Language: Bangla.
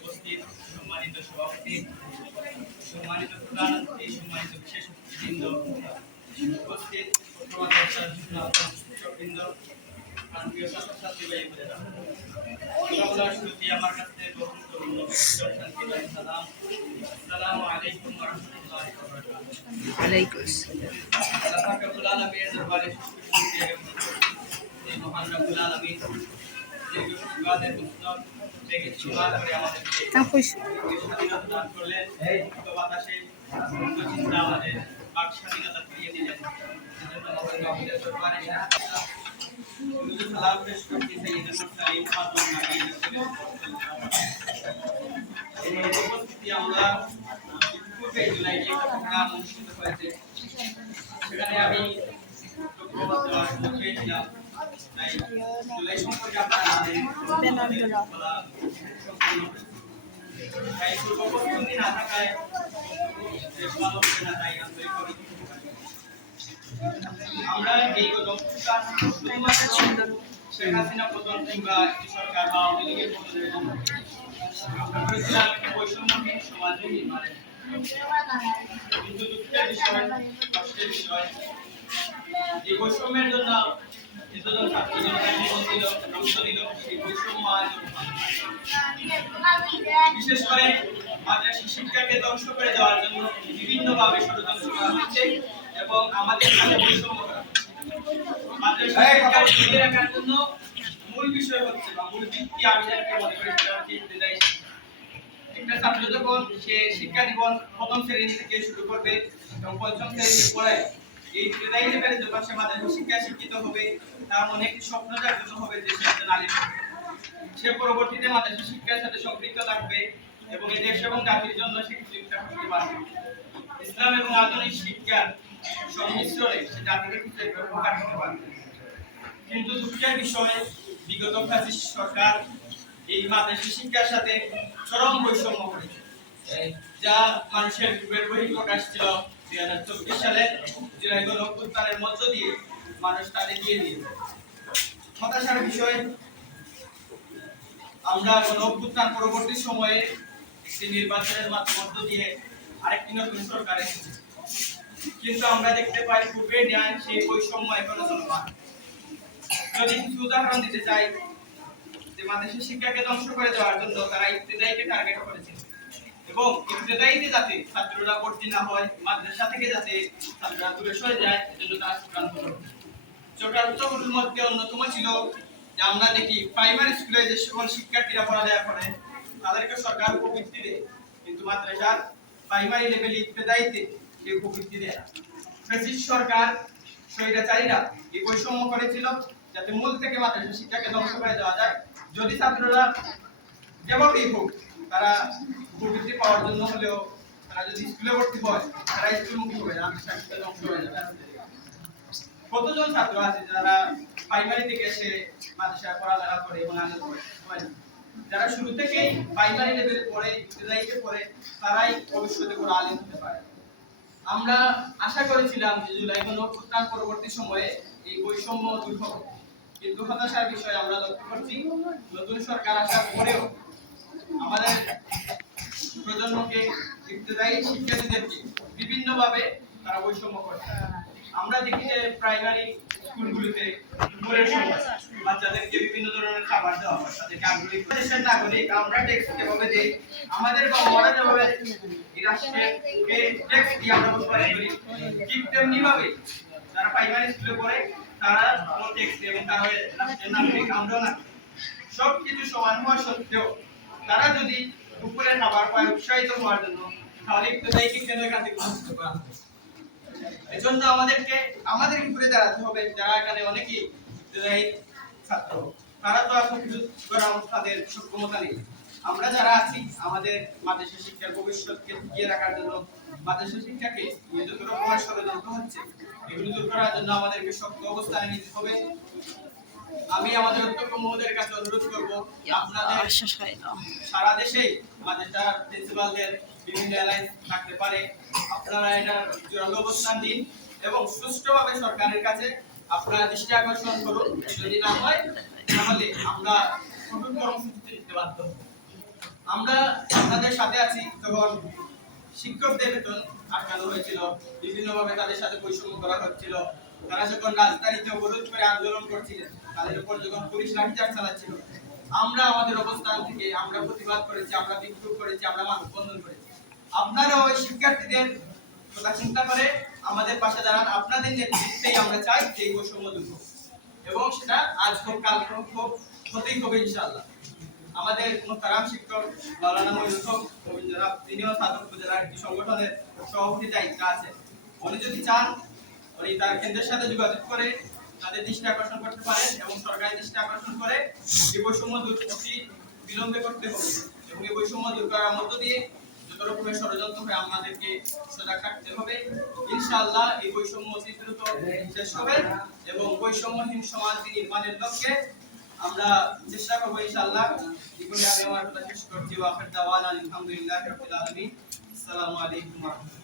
উপস্থিত সম্মানিত সভাপতি, সম্মানিত প্রধান অতিথি, সম্মানিত বিশেষ অতিথিবৃন্দ, উপস্থিত শিক্ষকবৃন্দ, প্রান্তীয় ছাত্রছাত্রী ভাই বোনেরা, শুরুতে আমার কাছে গ্রহণ করুন সালাম। আসসালামু আলাইকুম ওয়া রাহমাতুল্লাহি ওয়া বারাকাতুহু। ওয়ালাইকুম আসসালাম। আল্লাহ রাব্বুল আলামিনের দরবারে শুকরিয়া এই মহান রাব্বুল আলামিন যে ইবাদতের মুস্তক থেকে সুবা করে আমাদেরকে স্বাধীনতা দান করলেন। এই বাতাসে চিন্তা আমাদের বাক স্বাধীনতা ফিরিয়ে দিলেন। সেজন্য মহান রাব্বুল দরবারে সালাম পেশ করছি সাইয়্যিদুল মুরসালিন খাতুন নবী এই উপস্থিতি আমরা পূর্বে জুলাই যে একটা প্রোগ্রাম অনুষ্ঠিত হয়েছে সেখানে আমি বক্তব্য দেওয়ার সুযোগ পেয়েছিলাম। তাই জুলাই সম্পর্কে আপনারা জানেন তাই পূর্বপ্রস্তুতি না থাকায় ভালো হবে না, তাই আন্তরিক আমরা এই শেখ হাসিনা পতন কিংবা সরকার বা আওয়ামী লীগের পতনের বৈষম্যহীন সমাজ নির্মাণে কিন্তু দুঃখের বিষয়, কষ্টের বিষয়, এই বৈষম্যের জন্য এতজন ছাত্র জনতা জীবন দিল, রক্ত দিল, সেই বৈষম্য আজ বিশেষ করে মাদ্রাসা শিক্ষাকে ধ্বংস করে দেওয়ার জন্য বিভিন্নভাবে ষড়যন্ত্র করা হচ্ছে এবং আমাদের সাথে বৈষম্য করা হচ্ছে। মাদ্রাসা শিক্ষা টিকিয়ে রাখার জন্য মূল বিষয় হচ্ছে বা মূল ভিত্তি আমি যেটাকে মনে করি সেটা হচ্ছে ইবতেদায়ী শিক্ষা। একটা ছাত্র যখন সে শিক্ষা জীবন প্রথম শ্রেণী থেকে শুরু করবে এবং পঞ্চম শ্রেণীতে পড়ে এই ইবতেদায়ী লেভেলে যখন সে মাদ্রাসা শিক্ষায় শিক্ষিত হবে তার মনে একটি স্বপ্ন জাগ্রত হবে যে সে একজন আলিম হবে। সে পরবর্তীতে মাদ্রাসা শিক্ষার সাথে সম্পৃক্ত থাকবে এবং এই দেশ এবং জাতির জন্য সে কিছু একটা করতে পারবে। ইসলাম এবং আধুনিক শিক্ষার সংমিশ্রণে সে জাতিকে কিছু একটা উপকার করতে পারবে। কিন্তু দুঃখের বিষয় বিগত ফ্যাসিস্ট সরকার এই মাদ্রাসা শিক্ষার সাথে চরম বৈষম্য করেছে, যা মানুষের যুগের বহিঃপ্রকাশ ছিল 2024 সালের জুলাই গণঅভ্যুত্থানের মধ্য দিয়ে মানুষ তা দেখিয়ে দিয়েছে। হতাশার বিষয় আমরা গণঅভ্যুত্থান পরবর্তী সময়ে একটি নির্বাচনের মধ্য দিয়ে আরেকটি নতুন সরকার এসেছে, কিন্তু আমরা দেখতে পাই পূর্বে ন্যায় সেই বৈষম্য এখনো চলমান। যদি কিছু উদাহরণ দিতে চাই, যে মাদ্রাসা শিক্ষাকে ধ্বংস করে দেওয়ার জন্য তারা ইবতেদায়ীকে টার্গেট করেছে এবং ইবতেদায়ীতে যাতে ছাত্ররা ভর্তি না হয়, মাদ্রাসা থেকে যাতে ছাত্ররা দূরে সরে যায়, এজন্য তারা চূড়ান্ত করেছে। চূড়ান্তগুলোর মধ্যে অন্যতম ছিল যে আমরা দেখি প্রাইমারি স্কুলে যে সকল শিক্ষার্থীরা পড়ালেখা করে তাদেরকে সরকার উপবৃত্তি দেয়, কিন্তু মাদ্রাসার প্রাইমারি লেভেল ইবতেদায়ীতে কেউ উপবৃত্তি দেয় না। ফ্যাসিস্ট সরকার স্বৈরাচারীরা এই বৈষম্য করেছিল যাতে মূল থেকে মাদ্রাসা শিক্ষাকে ধ্বংস করে দেওয়া যায়। যদি ছাত্ররা যেভাবেই হোক তারা উপবৃত্তি পাওয়ার জন্য হলেও তারা যদি স্কুলে ভর্তি হয় তারা স্কুলমুখী হবে, মাদ্রাসা শিক্ষা ধ্বংস হয়ে যাবে। কতজন ছাত্র আছে যারা প্রাইমারি থেকে এসে মাদ্রাসায় পড়ালেখা করে এবং আনন্দ করে? যারা শুরু থেকেই প্রাইমারি লেভেলে পড়ে, ইবতেদায়ীতে পড়ে, তারাই ভবিষ্যতে বড় আলিম হতে পারে। আমরা আশা করেছিলাম যে জুলাই গণঅভ্যুত্থান পরবর্তী সময়ে এই বৈষম্য দূর হবে, কিন্তু হতাশার বিষয় আমরা লক্ষ্য করছি নতুন সরকার আসার পরেও আমাদের প্রজন্মকে, ইবতেদায়ী শিক্ষার্থীদেরকে বিভিন্নভাবে তারা বৈষম্য করে। আমরা দেখি যে প্রাইমারি স্কুলগুলিতে দুপুরের সময় বাচ্চাদেরকে বিভিন্ন ধরনের খাবার দেওয়া হয়, তাদেরকে আগ্রহী করে। দেশের নাগরিক আমরা ট্যাক্স যেভাবে দিই, আমাদের গভর্নমেন্ট যেভাবে এই রাষ্ট্রকে ট্যাক্স দিয়ে আমরা বসবাস করি, ঠিক তেমনি ভাবে যারা প্রাইমারি স্কুলে পড়ে তারা ট্যাক্স দিয়ে এবং তারা রাষ্ট্রের নাগরিক, আমরাও না। সব কিছু সমান হওয়া সত্ত্বেও তারা যদি দুপুরের খাবার পায় উৎসাহিত হওয়ার জন্য, তাহলে ইবতেদায়ীকে কেন এখান থেকে বঞ্চিত করা হবে? এজন্য আমাদের ঘুরে দাঁড়াতে হবে। যারা এখানে অনেকেই ইবতেদায়ী ছাত্র, তারা তো এখন কিছু করার তাদের সক্ষমতা নেই। আমরা যারা আছি আমাদের মাদ্রাসা শিক্ষার ভবিষ্যৎকে টিকিয়ে রাখার জন্য, মাদ্রাসা শিক্ষাকে যত রকমের ষড়যন্ত্র হচ্ছে এগুলো দূর করার জন্য আমাদেরকে শক্ত অবস্থানে নিতে হবে। আমি আমাদের অধ্যক্ষ মহোদয়ের কাছে অনুরোধ করব আপনাদের সারা দেশে মাদ্রাসার প্রিন্সিপালদের বিভিন্ন অ্যালায়েন্স থাকতে পারে, আপনারা এটার জোরালো অবস্থান দিন এবং সুষ্ঠুভাবে সরকারের কাছে আপনারা দৃষ্টি আকর্ষণ করুন। যদি না হয় তাহলে আমরা কঠোর কর্মসূচিতে দিতে বাধ্য হব। আমরা আপনাদের সাথে আছি। যখন শিক্ষকদের বেতন আটকানো হয়েছিল, বিভিন্নভাবে তাদের সাথে বৈষম্য করা হচ্ছিল, তারা যখন রাজধানীতে অবরোধ করে আন্দোলন করছিলেন, তাদের উপর যখন পুলিশ লাঠিচার্জ চালাচ্ছিল, আমরা আমাদের অবস্থান থেকে আমরা প্রতিবাদ করেছি, আমরা বিক্ষোভ করেছি, আমরা মানববন্ধন করেছি। আপনারা ওই শিক্ষার্থীদের কথা চিন্তা করে আমাদের পাশে দাঁড়ান। আপনাদের নেতৃত্বেই আমরা চাই যে এই বৈষম্য দূর হোক এবং সেটা আজ হোক কাল হোক হতেই হবে ইনশাআল্লাহ। আমাদের মোহতারাম শিক্ষক মাওলানা মঈনুল হক জনাব, তিনিও ছাত্র উপজেলার একটি সংগঠনের সভাপতি দায়িত্বে আছেন। উনি যদি চান উনি তার কেন্দ্রের সাথে যোগাযোগ করে তাদের দৃষ্টি আকর্ষণ করতে পারেন এবং সরকারের দৃষ্টি আকর্ষণ করে এই বৈষম্য দূর অতি বিলম্বে করতে হবে এবং এই বৈষম্য দূর করার মধ্য দিয়ে যত রকমের ষড়যন্ত্র হয় আমাদেরকে সজাগ থাকতে হবে। ইনশাআল্লাহ এই বৈষম্য অতি দ্রুত শেষ হবে এবং বৈষম্যহীন সমাজ নির্মাণের লক্ষ্যে আমরা চেষ্টা করবো ইনশাআল্লাহ। এগুলি আমি আমার কথা শেষ করছি। ওয়া আখির দাওয়ানা আলহামদুলিল্লাহি রাব্বিল আলামিন। আসসালামু আলাইকুম ওয়া রাহমাতুল্লাহ।